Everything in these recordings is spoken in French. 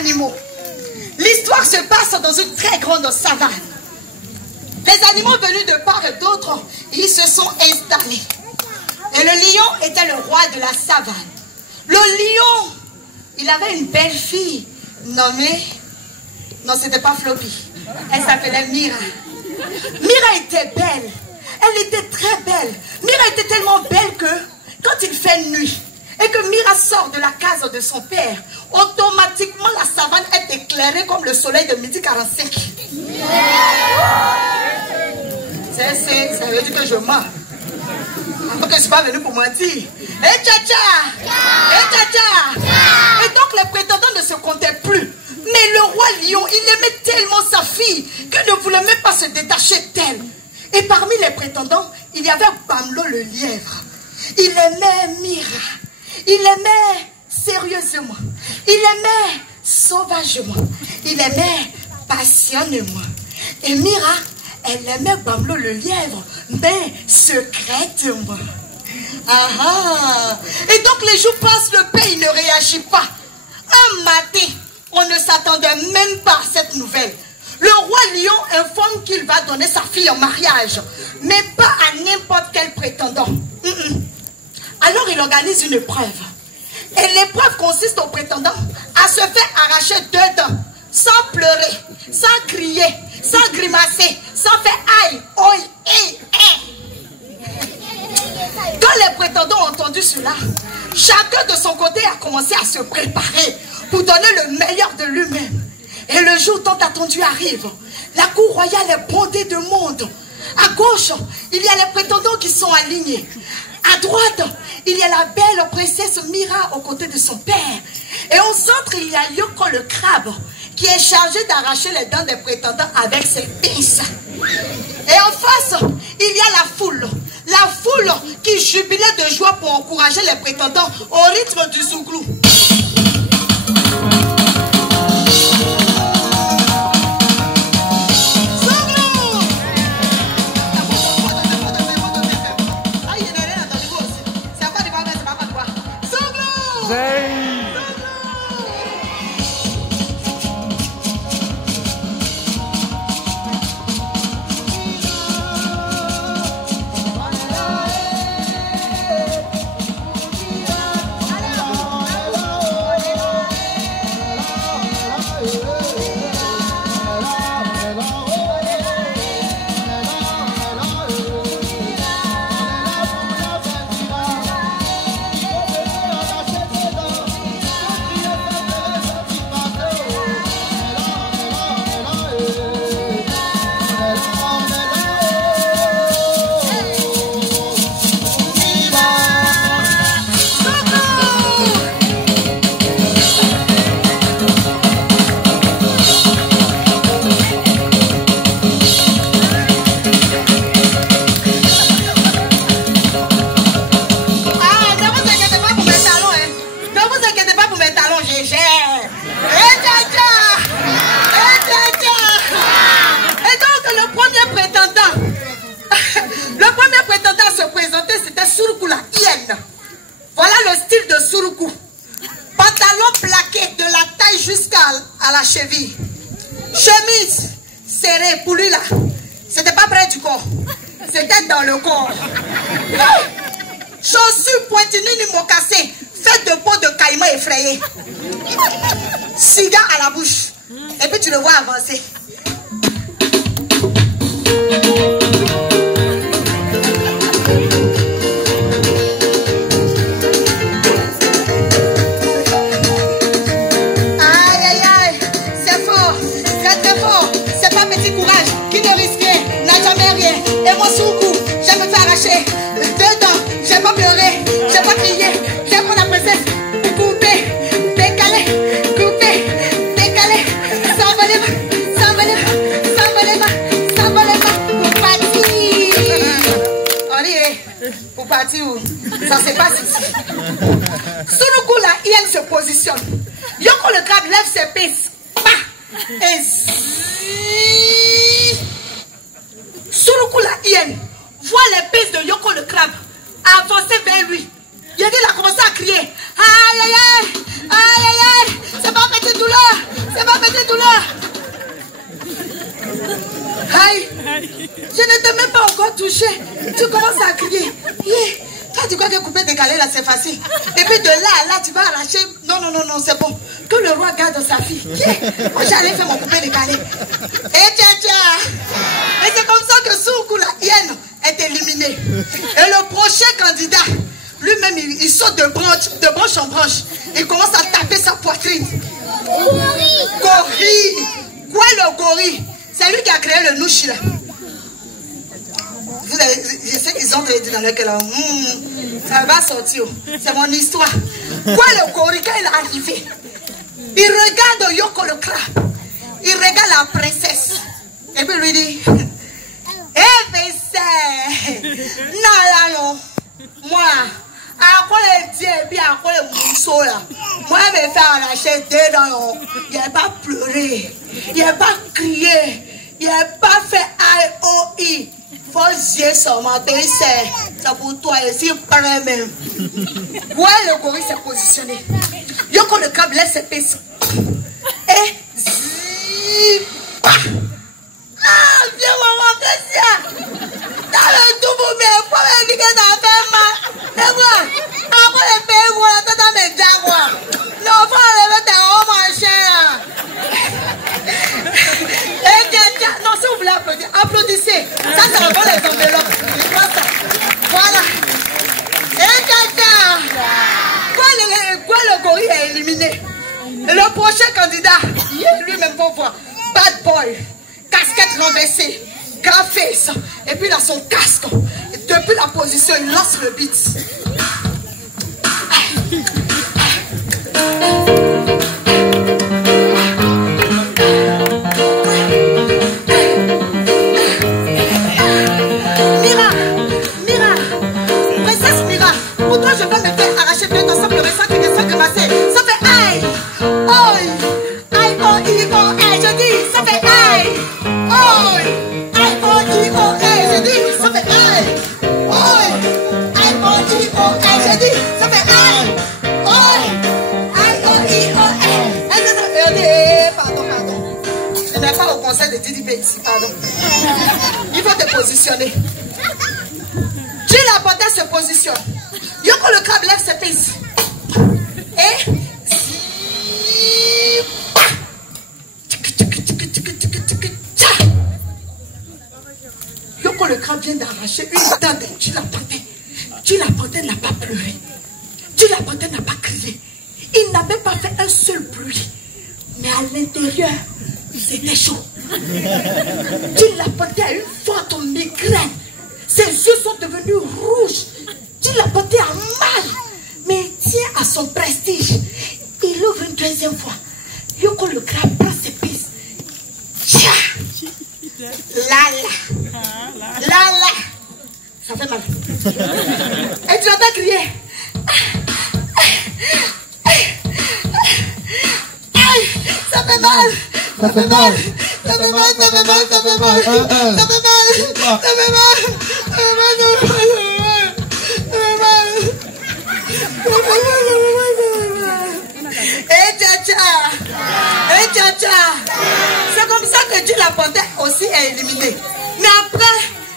animaux. L'histoire se passe dans une très grande savane. Les animaux venus de part et d'autre, ils se sont installés. Et le lion était le roi de la savane. Le lion, il avait une belle fille nommée... Non, c'était pas Floppy. Elle s'appelait Mira. Mira était belle. Elle était très belle. Mira était tellement belle que quand il fait nuit et que Mira sort de la case de son père, automatiquement la savane est éclairée comme le soleil de midi 45. Ça veut dire que je mens. Alors que je ne suis pas venu pour mentir. Et tcha-tcha! Et tcha-tcha! Et donc les prétendants ne se comptaient plus. Mais le roi lion, il aimait tellement sa fille qu'il ne voulait même pas se détacher d'elle. Et parmi les prétendants, il y avait Bamlo le lièvre. Il aimait Mira. Il aimait sérieusement. Il aimait sauvagement. Il aimait passionnément. Et Mira, elle aimait Bamlo le lièvre, mais secrètement. Et donc les jours passent, le pays ne réagit pas. Un matin, on ne s'attendait même pas à cette nouvelle. Le roi lion informe qu'il va donner sa fille en mariage, mais pas à n'importe quel prétendant. Alors il organise une épreuve. Et l'épreuve consiste au prétendant à se faire arracher 2 dents, sans pleurer, sans crier, sans grimacer, sans faire aïe, oi, Quand les prétendants ont entendu cela, chacun de son côté a commencé à se préparer pour donner le meilleur de lui-même. Et le jour tant attendu arrive. La cour royale est bondée de monde. À gauche, il y a les prétendants qui sont alignés. À droite, il y a la belle princesse Mira aux côtés de son père. Et au centre, il y a Yoko le crabe qui est chargé d'arracher les dents des prétendants avec ses pinces. Et en face, il y a la foule. La foule qui jubilait de joie pour encourager les prétendants au rythme du zouglou. Voilà le style de Suruku. Pantalon plaqué de la taille jusqu'à la cheville. Chemise serrée pour lui là. C'était pas près du corps. C'était dans le corps. Chaussures pointilles mocassées faites de peau de caïman effrayé. Cigare à la bouche. Et puis tu le vois avancer. Et mon Suruku, je me fais arracher 2 dents, je n'ai pas pleuré, je n'ai pas crié, je prends la princesse, couper, décaler, s'envoler, pour partir. Allez, pour partir où? Ça se passe ici. Suruku là, il se positionne. Yoko le crabe lève ses pinces. Et Suruku la hyène voit les pinces de Yoko le crabe avancer vers lui. Il a commencé à crier. Aïe aïe aïe, aïe aïe aïe, c'est pas petite douleur. petite douleur. Aïe, je ne t'ai même pas encore touché. Tu commences à crier. Yeah. Toi, tu crois que couper décalé là, c'est facile. Et puis de là à là, tu vas arracher. Non, non, non, non, c'est bon. Que le roi garde sa fille. Yeah. Moi, j'allais faire mon coupé décalé. Et tcha. Et c'est comme ça que Soukou, la hyène, est éliminé. Et le prochain candidat, lui-même, il saute de branche en branche. Il commence à taper sa poitrine. Gorille. Quoi le gorille? C'est lui qui a créé le nouchi là. Je sais qu'ils ont dit dans le cœur là. Ça va sortir. C'est mon histoire. Quoi le gorille, quand il est arrivé, il regarde Yoko le crabe. Il regarde la princesse. Et puis lui dit, eh princesse, non, moi, à quoi les dieux et puis à quoi les mousseaux là, moi je vais faire arracher des dents. Il n'a pas pleuré, il n'a pas crié, il n'a pas fait AOI. Faut dire seulement, c'est pour toi et c'est pareil même. Ouais, le gorille s'est positionné. Yoko le crabe laisse ses pistes. Et ah, viens maman, viens. T'as le tout pour moi, faut me dire que t'as fait mal. Mais moi, après les pays, moi, t'as mes jaguars. Non, faut enlever tes hauts manchés. Et tiens, non, si vous voulez applaudir, applaudissez. Ça, c'est encore les enveloppes. Je vois ça. Voilà. Et tiens. Quoi le gorille est éliminé. Et le prochain candidat, il est lui-même pour voir. Bad boy, casquette renversée, grand face, et puis il a son casque. Et depuis la position, il lance le beat. Mira, princesse Mira, pour toi je vais me faire arracher deux temps sans pleurer, sans crier, sans grimacer. Ça fait aïe, oi. Je dis, ça fait aïe, oi, je dis, ça fait aïe, oi, je dis, ça fait aïe, oi, pardon, je n'ai pas au conseil de Didi B ici, pardon. Il faut te positionner. Tu la panthère se positionne. Yoko le crabe lève ses pistes. Et Yoko le crabe vient d'arracher une dent de Dieu la panthère. Dieu la panthère n'a pas pleuré. Dieu la panthère n'a pas crié. Il n'a même pas fait un seul bruit. Mais à l'intérieur, c'était chaud. Dieu la panthère a une forte migraine. Ses yeux sont devenus rouges. Dieu la panthère a mal. Mais il tient à son prestige. Il ouvre une deuxième fois. Yoko le crabe prend ses pistes. Tcha! Là. Ça fait mal. Et tu entends crier. Ça fait mal. Ça fait mal. Ça fait mal. Ça fait mal. Ça fait mal. Ça fait mal. Ça fait mal. Ça fait mal. Et tcha. C'est comme ça que Dieu la panthère aussi est éliminé. Mais après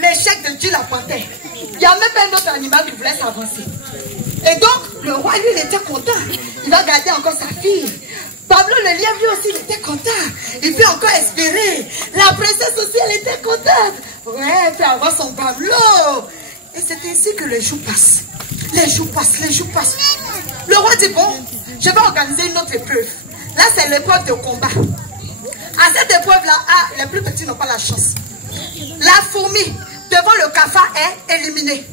l'échec de Dieu la panthère, il y a même un autre animal qui voulait s'avancer. Et donc le roi lui il était content. Il va garder encore sa fille. Pablo le lièvre lui aussi il était content. Il peut encore espérer. La princesse aussi elle était contente. Ouais, elle peut avoir son Pablo. Et c'est ainsi que les jours passent. Les jours passent. Le roi dit bon, je vais organiser une autre épreuve. Là c'est l'épreuve de combat. À cette épreuve-là, les plus petits n'ont pas la chance. La fourmi devant le cafard est éliminée.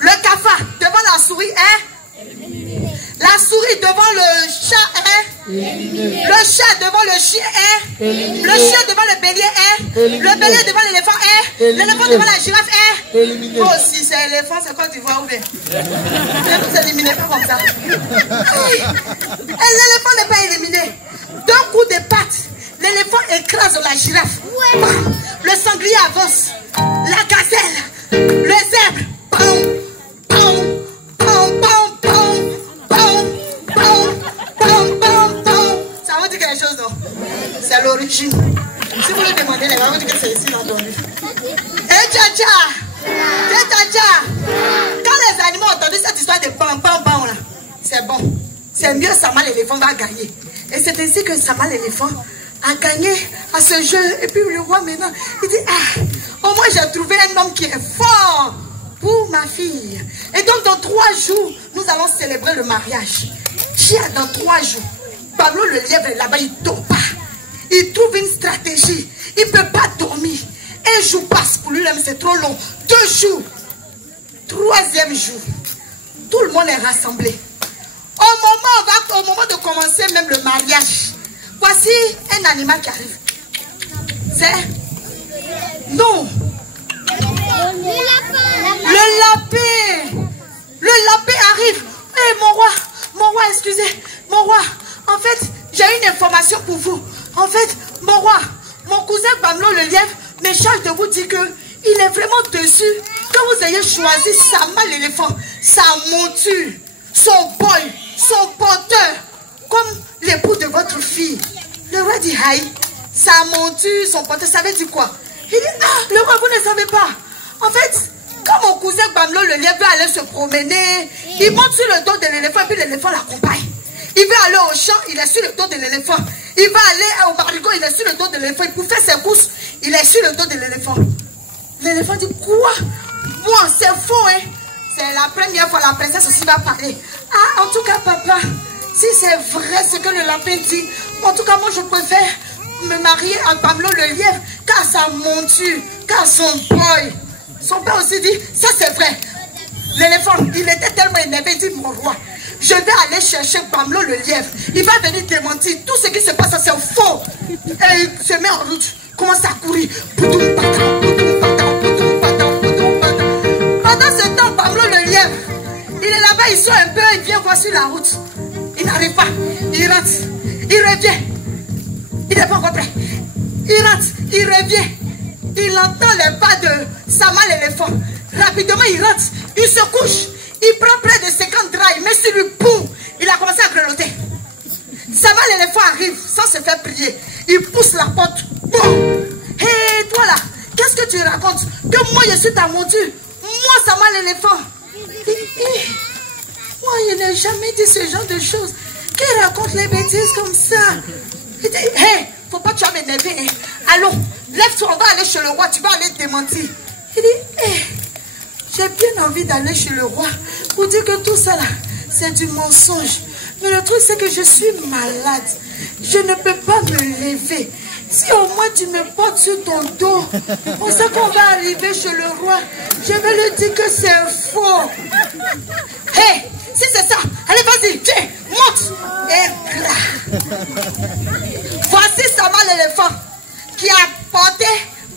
Le cafard devant la souris est éliminée. La souris devant le chat est éliminée. Le chat devant le chien est éliminée. Le chien devant le bélier est éliminée. Le bélier devant l'éléphant est éliminée. L'éléphant devant la girafe est éliminée. Oh, si c'est l'éléphant, c'est Côte d'Ivoire ou bien. Ne vous éliminez pas comme ça. Et l'éléphant n'est pas éliminé. D'un coup de patte, l'éléphant écrase la girafe. Le sanglier avance. La gazelle, le zèbre. Ça va dire quelque chose, non? C'est l'origine. Si vous le demandez, les gens vont dire que c'est ici la dormi. Et tcha-tcha! Et tcha-tcha! Quand les animaux ont entendu cette histoire de pam-pam-pam là, c'est bon. C'est mieux, Sama l'éléphant va gagner. Et c'est ainsi que Sama l'éléphant a gagné à ce jeu. Et puis le roi maintenant, il dit, ah, au moins j'ai trouvé un homme qui est fort pour ma fille. Et donc dans 3 jours, nous allons célébrer le mariage. Dans 3 jours, Pablo le lièvre est là-bas, il ne dort pas. Il trouve une stratégie. Il ne peut pas dormir. Un jour passe pour lui, c'est trop long. 2 jours. 3e jour. Tout le monde est rassemblé. Au moment de commencer même le mariage, voici un animal qui arrive. C'est... Non. Le lapin. Le lapin arrive. Hé, mon roi, excusez, mon roi, en fait, j'ai une information pour vous. En fait, mon roi, mon cousin Bamlo le lièvre me charge de vous dire que il est vraiment déçu que vous ayez choisi Sama l'éléphant, sa monture, son boy, son porteur, comme l'époux de votre fille. Le roi dit, aïe, sa monture, son porteur, ça veut dire quoi? Il dit, ah, le roi, vous ne savez pas. En fait, quand mon cousin Bamlo le lièvre veut aller se promener, il monte sur le dos de l'éléphant et puis l'éléphant l'accompagne. Il veut aller au champ, il est sur le dos de l'éléphant. Il va aller au barigot, il est sur le dos de l'éléphant. Pour faire ses courses, il est sur le dos de l'éléphant. L'éléphant dit, quoi? Moi, c'est faux, hein? C'est la première fois la princesse aussi va parler. Ah, en tout cas, papa, si c'est vrai ce que le lapin dit, en tout cas, moi, je préfère me marier à Bamlo le lièvre qu'à sa monture, qu'à son boy. Son père aussi dit, ça c'est vrai. L'éléphant, il était tellement énervé, il dit, mon roi, je vais aller chercher Bamlo le lièvre. Il va venir démentir. Tout ce qui se passe, c'est faux. Et il se met en route, commence à courir. Pendant ce temps, Bamlo le lièvre, il est là-bas, il sort un peu, il vient voir sur la route. Il n'arrive pas. Il rentre. Il revient. Il n'est pas encore prêt. Il rentre. Il revient. Il entend les pas de Sama l'éléphant. Rapidement, il rentre. Il se couche. Il prend près de 50 draps. Il met sur lui, boum. Il a commencé à grelotter. Sama l'éléphant arrive sans se faire prier. Il pousse la porte. Boum. Hé, toi là, qu'est-ce que tu racontes? Que moi, je suis ta monture. Moi, Sama l'éléphant. Moi, je n'ai jamais dit ce genre de choses. Qui raconte les bêtises comme ça? Il dit, hé, faut pas que tu vas m'énerver. Hein. Allons, lève-toi, on va aller chez le roi. Tu vas aller démentir. Il dit, hé, j'ai bien envie d'aller chez le roi pour dire que tout ça là, c'est du mensonge. Mais le truc, c'est que je suis malade. Je ne peux pas me lever. Si au moins tu me portes sur ton dos, on sait qu'on va arriver chez le roi. Je vais lui dire que c'est faux. Hé, si c'est ça, allez vas-y, tiens, monte. Et là. Voici Sama l'éléphant qui a porté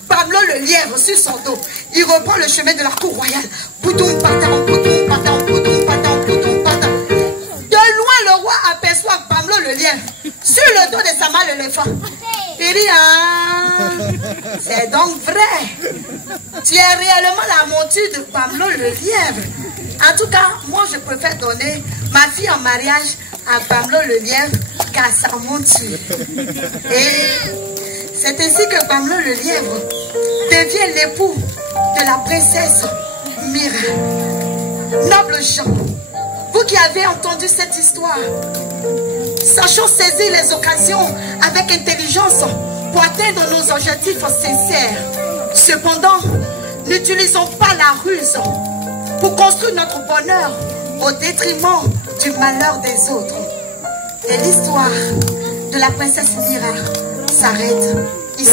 Pablo le lièvre sur son dos. Il reprend le chemin de la cour royale. Poutoum, patam, poutoum, patam, poutoum, patam, poutoum, patam. De loin, le roi aperçoit Pablo le lièvre sur le dos de Sama l'éléphant. Il dit, ah, c'est donc vrai. Tu es réellement la monture de Pablo le lièvre. En tout cas, moi je préfère donner ma fille en mariage à Pablo le lièvre qu'à sa monture. Et c'est ainsi que Pablo le lièvre devient l'époux de la princesse Mira. Noble gens, vous qui avez entendu cette histoire, sachons saisir les occasions avec intelligence pour atteindre nos objectifs sincères. Cependant, n'utilisons pas la ruse pour construire notre bonheur au détriment du malheur des autres. Et l'histoire de la princesse Mira s'arrête ici.